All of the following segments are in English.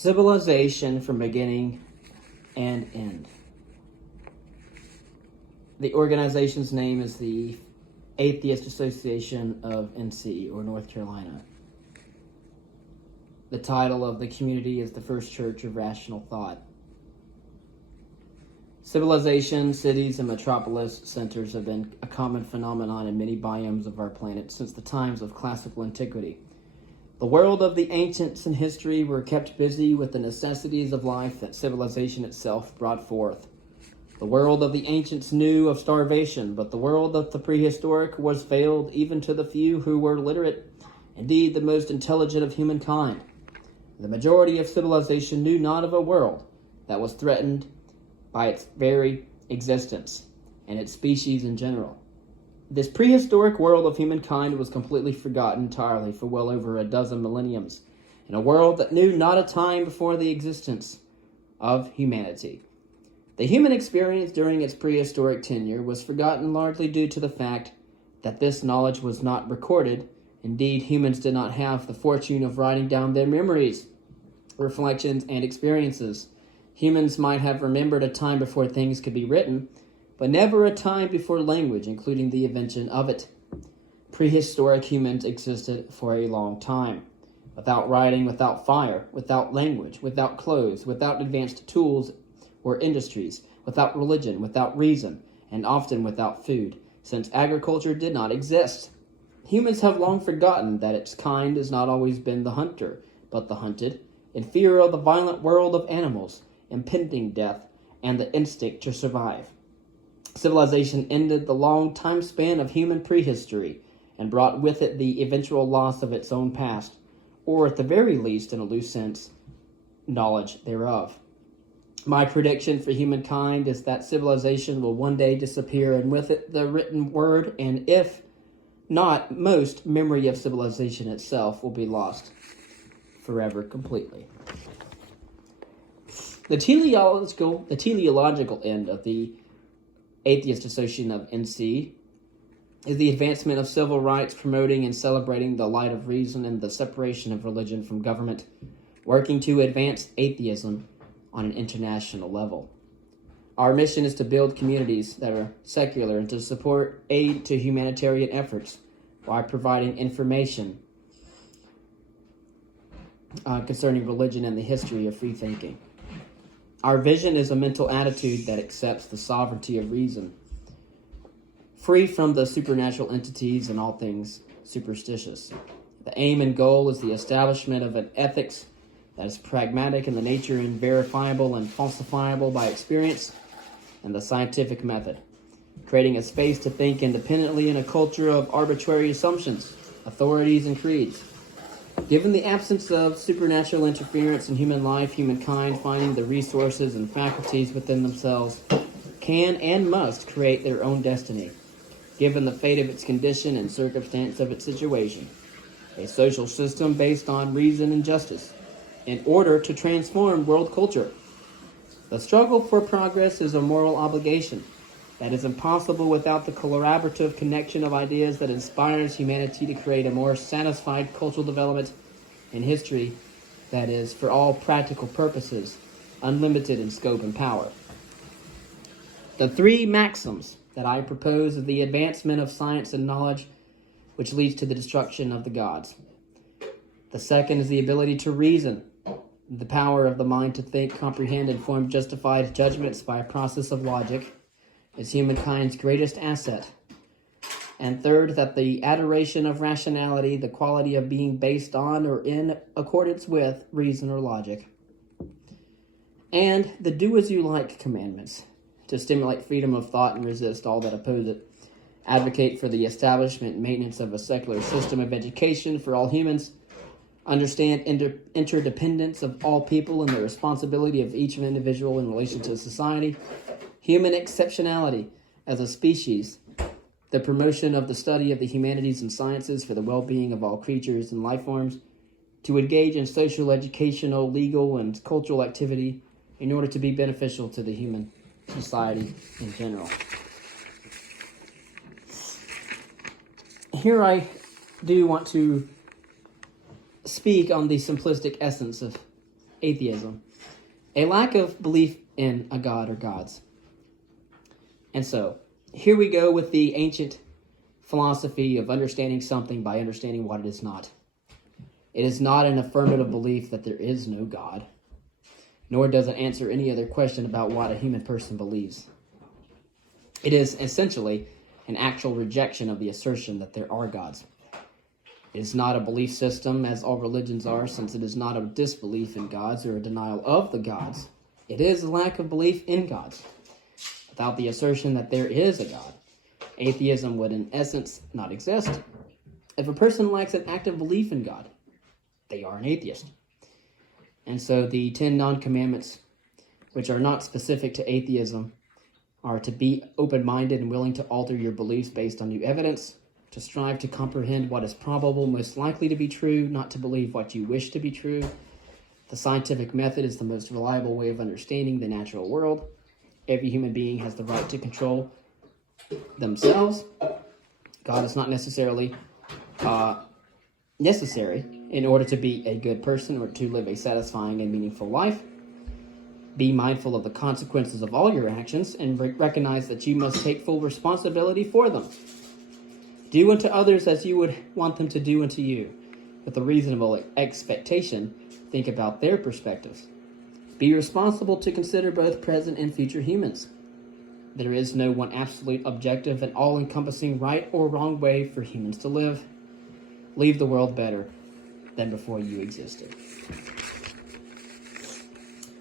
Civilization from beginning and end. The organization's name is the Atheist Association of NC, or North Carolina. The title of the community is the First Church of Rational Thought. Civilization, cities, and metropolis centers have been a common phenomenon in many biomes of our planet since the times of classical antiquity. The world of the ancients in history were kept busy with the necessities of life that civilization itself brought forth. The world of the ancients knew of starvation, but the world of the prehistoric was veiled even to the few who were literate, indeed the most intelligent of humankind. The majority of civilization knew not of a world that was threatened by its very existence and its species in general. This prehistoric world of humankind was completely forgotten entirely for well over a dozen millenniums, in a world that knew not a time before the existence of humanity. The human experience during its prehistoric tenure was forgotten largely due to the fact that this knowledge was not recorded. Indeed, humans did not have the fortune of writing down their memories, reflections, and experiences. Humans might have remembered a time before things could be written, but never a time before language, including the invention of it. Prehistoric humans existed for a long time, without writing, without fire, without language, without clothes, without advanced tools or industries, without religion, without reason, and often without food, since agriculture did not exist. Humans have long forgotten that its kind has not always been the hunter, but the hunted, in fear of the violent world of animals, impending death, and the instinct to survive. Civilization ended the long time span of human prehistory and brought with it the eventual loss of its own past, or at the very least, in a loose sense, knowledge thereof. My prediction for humankind is that civilization will one day disappear, and with it the written word, and if not, most memory of civilization itself will be lost forever completely. The teleological end of the Atheist Association of NC is the advancement of civil rights, promoting and celebrating the light of reason and the separation of religion from government, working to advance atheism on an international level. Our mission is to build communities that are secular and to support aid to humanitarian efforts while providing information concerning religion and the history of free thinking. Our vision is a mental attitude that accepts the sovereignty of reason, free from the supernatural entities and all things superstitious. The aim and goal is the establishment of an ethics that is pragmatic in the nature and verifiable and falsifiable by experience and the scientific method, creating a space to think independently in a culture of arbitrary assumptions, authorities, and creeds. Given the absence of supernatural interference in human life, humankind, finding the resources and faculties within themselves, can and must create their own destiny, given the fate of its condition and circumstance of its situation. A social system based on reason and justice, in order to transform world culture. The struggle for progress is a moral obligation that is impossible without the collaborative connection of ideas that inspires humanity to create a more satisfied cultural development in history that is, for all practical purposes, unlimited in scope and power. The three maxims that I propose are the advancement of science and knowledge, which leads to the destruction of the gods. The second is the ability to reason, the power of the mind to think, comprehend, and form justified judgments by a process of logic, is humankind's greatest asset. And third, that the adoration of rationality, the quality of being based on or in accordance with reason or logic. And the do-as-you-like commandments, to stimulate freedom of thought and resist all that oppose it. Advocate for the establishment and maintenance of a secular system of education for all humans. Understand interdependence of all people and the responsibility of each individual in relation to society. Human exceptionality as a species, the promotion of the study of the humanities and sciences for the well-being of all creatures and life forms, to engage in social, educational, legal, and cultural activity in order to be beneficial to the human society in general. Here I do want to speak on the simplistic essence of Atheism. A lack of belief in a god or gods. And so, here we go with the ancient philosophy of understanding something by understanding what it is not. It is not an affirmative belief that there is no God, nor does it answer any other question about what a human person believes. It is essentially an actual rejection of the assertion that there are gods. It is not a belief system, as all religions are, since it is not a disbelief in gods or a denial of the gods. It is a lack of belief in gods. Without the assertion that there is a God, atheism would in essence not exist. If a person lacks an active belief in God, they are an atheist. And so the 10 non-commandments, which are not specific to atheism, are to be open-minded and willing to alter your beliefs based on new evidence, to strive to comprehend what is probable, most likely to be true, not to believe what you wish to be true. The scientific method is the most reliable way of understanding the natural world. Every human being has the right to control themselves. God is not necessarily necessary in order to be a good person or to live a satisfying and meaningful life. Be mindful of the consequences of all your actions and recognize that you must take full responsibility for them. Do unto others as you would want them to do unto you. With a reasonable expectation, think about their perspectives. Be responsible to consider both present and future humans. There is no one absolute objective and all-encompassing right or wrong way for humans to live. Leave the world better than before you existed.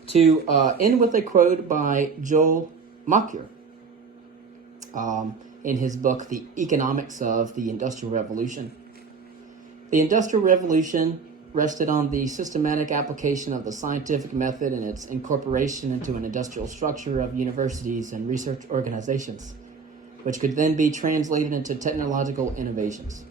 To end with a quote by Joel Mackier in his book, The Economics of the Industrial Revolution. The Industrial Revolution rested on the systematic application of the scientific method and its incorporation into an industrial structure of universities and research organizations, which could then be translated into technological innovations.